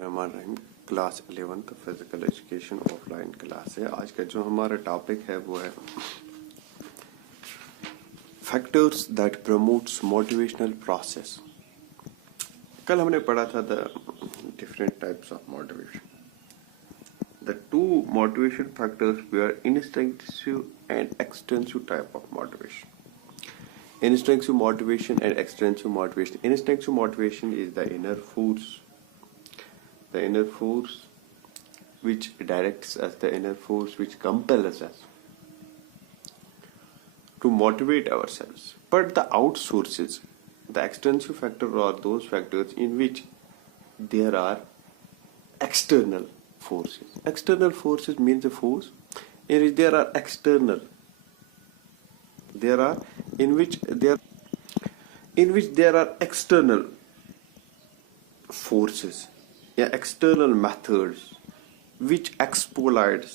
Rahman Rahim class 11th physical education offline class है। आज का जो हमारा टॉपिक है वो है factors that promotes motivational process. कल हमने पढ़ा था the different types of motivation. The two motivation factors were instinctive and extensive type of motivation. Instinctive motivation and extensive motivation. Instinctive motivation is the inner force which directs us, the inner force which compels us to motivate ourselves. But the outsources, the extensive factor, are those factors in which there are external forces. External forces means a force in which there are external. There are in which there are external forces, external methods which exploits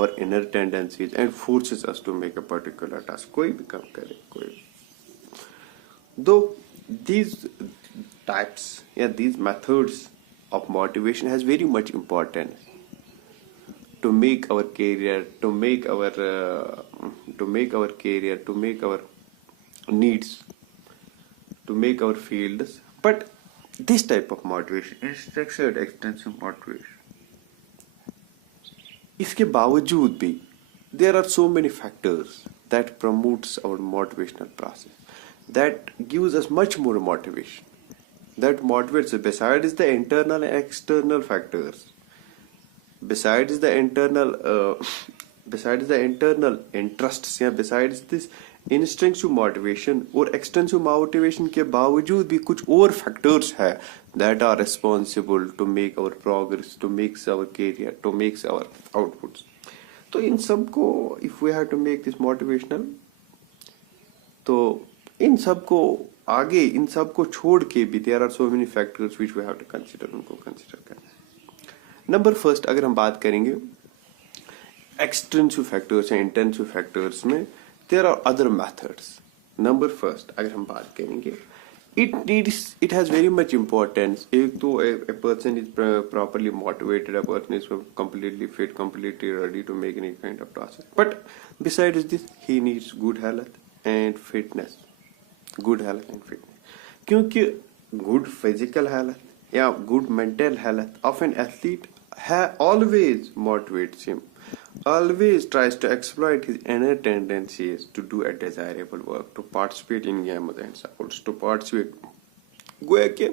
our inner tendencies and forces us to make a particular task. कोई भी काम करे, कोई. Though these types, these methods of motivation has very much importance to make our career, to make our career, to make our needs, to make our fields. But this type of motivation is structured extensive motivation. इसके बावजूद भी there are so many factors that promotes our motivational process, that gives us much more motivation, that motivates us besides the internal and external factors. Besides the internal interests, besides this instinctive motivation और extensive motivation के बावजूद भी कुछ और factors है that are responsible to make our progress, to make our career, to make our outputs. तो इन सबको if we have to make this motivational, तो इन सबको आगे, इन सबको छोड़ के भी there are so many factors which we have to consider, उनको consider करना है. नंबर फर्स्ट अगर हम बात करेंगे एक्सटेंसिव फैक्टर्स या इंटेंसिव फैक्टर्स में there are other methods. Number first अगर हम बात करेंगे it has very much importance. एक तो a person is properly motivated, a person is completely fit, completely ready to make any kind of process. But besides this he needs good health and fitness. Good health and fitness, क्योंकि good physical health या good mental health of an athlete always motivates him, always tries to exploit his inner tendencies to do a desirable work, to participate in games and sports, to participate. गोया के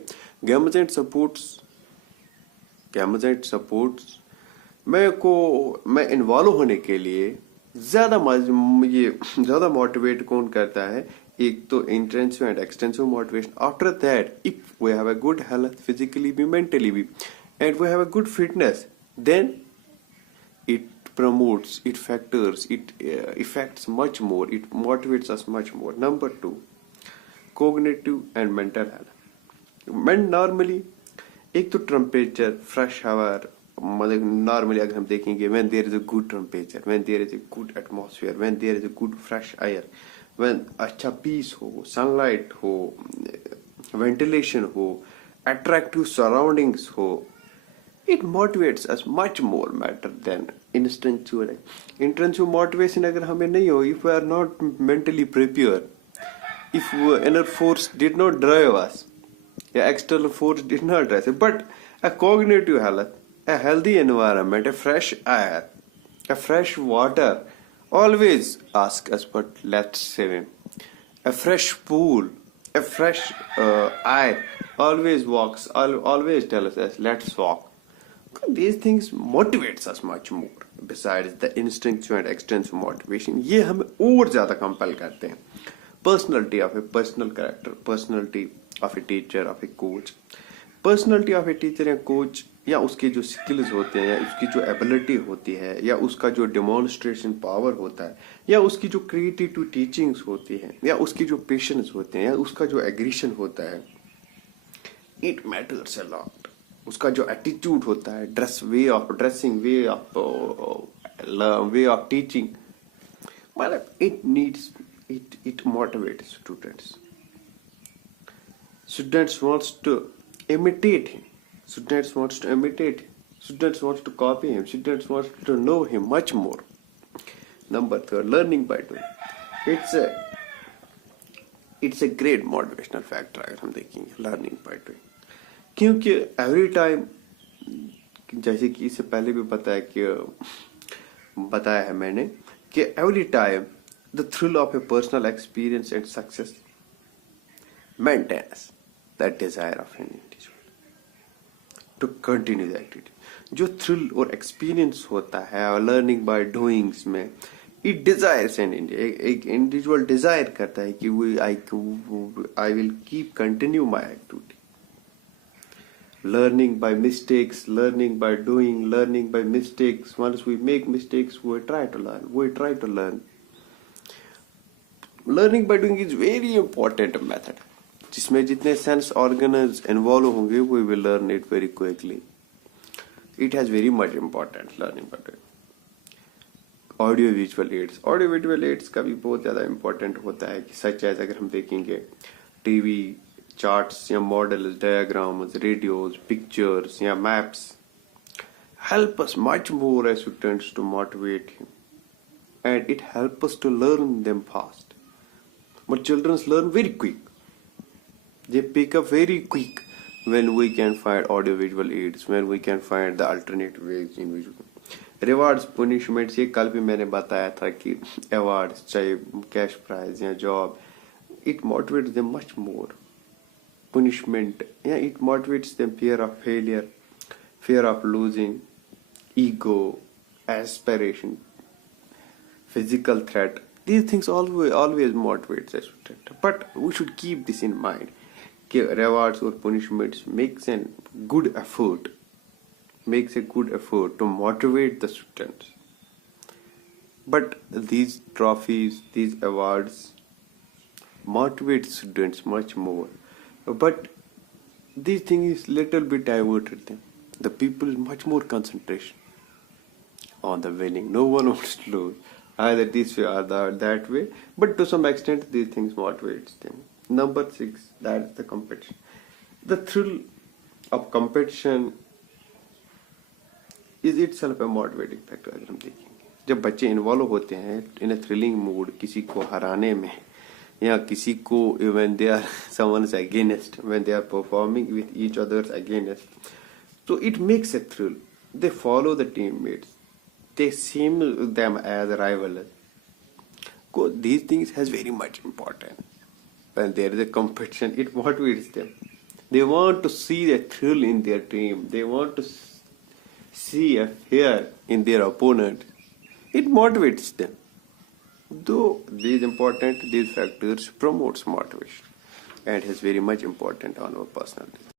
games and sports मैं involve होने के लिए ज्यादा motivate कौन करता है? एक तो intensive and extensive motivation. After that if we have a good health physically भी, मेंटली भी, and we have a good fitness, then it promotes, it factors, it affects much more, it motivates us much more. Number two, cognitive and mental health. Normally एक तो temperature, fresh हवा, मतलब normally अगर हम देखेंगे when there is a good temperature, when there is a good atmosphere, when there is a good fresh air, when अच्छा piece हो, sunlight हो, वेंटिलेशन हो, अट्रैक्टिव सराउंडिंग्स हो, it motivates us much more better than instinctual. Intrinsic motivation अगर हमें नहीं हो, if we are not mentally prepared, if inner force did not drive us, external force did not drive us, but a cognitive health, a healthy environment, a fresh air, a fresh water always ask us, but let's say a fresh pool, a fresh air always always tell us let's walk. These things motivates us much more besides the instinctive and extensive motivation. ये हमें और ज्यादा compel करते हैं. Personality of a personal character, personality of a teacher, of a coach. Personality of a teacher या coach, या उसके जो स्किल्स होते हैं, या उसकी जो एबिलिटी होती है, या उसका जो डेमोन्स्ट्रेशन पावर होता है, या उसकी जो क्रिएटिव टीचिंग्स होती है, या उसकी जो पेशेंस होते हैं, या उसका जो एग्रीशन होता है, इट मैटर्स अ लॉट. उसका जो एटीट्यूड होता है, ड्रेसिंग, वे ऑफ टीचिंग, मतलब it motivates students. Students wants to imitate him. Students wants to imitate. Students wants to copy him. Students wants to know him much more. Number third, learning by doing. It's a it's a great motivational factor अगर हम देखेंगे learning by doing. क्योंकि every time जैसे कि इससे पहले भी बताया है मैंने कि every time the thrill of a personal experience and success maintains that desire of an individual to continue the activity. जो thrill और experience होता है learning by doings में it desires an एक individual desire करता है कि I will keep continue my activity. Learning by mistakes, learning by doing, learning by mistakes. Once we make mistakes, we try to learn. Learning by doing is very important method. जिसमें जितने sense organs involved होंगे, we will learn it very quickly. It has very much important learning by doing. Audio visual aids का भी बहुत ज़्यादा important होता है कि such as अगर हम देखेंगे TV charts या models, diagrams, radios, pictures या maps help us much more as students to motivate him, and it helps us to learn them fast. But children learn very quick. They pick up very quick when we can find audio visual aids, when we can find the alternate ways in which rewards, punishments. ये कल भी मैंने बताया था कि awards चाहे cash prize या job, it motivates them much more. Punishment, yeah, it motivates them fear of failure, fear of losing, ego, aspiration, physical threat. These things always motivates a student. But we should keep this in mind. Rewards or punishments makes a good effort to motivate the students. But these trophies, these awards motivate students much more. But this thing is little bit diverted them. The people is much more concentration on the winning. No one wants to lose, either this way or that way. But to some extent, these things motivates them. Number 6, that is the competition. The thrill of competition is itself a motivating factor. अगर हम देखेंगे जब बच्चे involve होते हैं इन a thrilling mood किसी को हराने में या किसी को when they are someone's against, when they are performing with each other's against, so it makes a thrill. They follow the teammates, they see them as rivals. These things has very much important. When there is a competition, it motivates them. They want to see a thrill in their team. They want to see a fear in their opponent. It motivates them. Though these factors promotes motivation and is very much important on our personal life.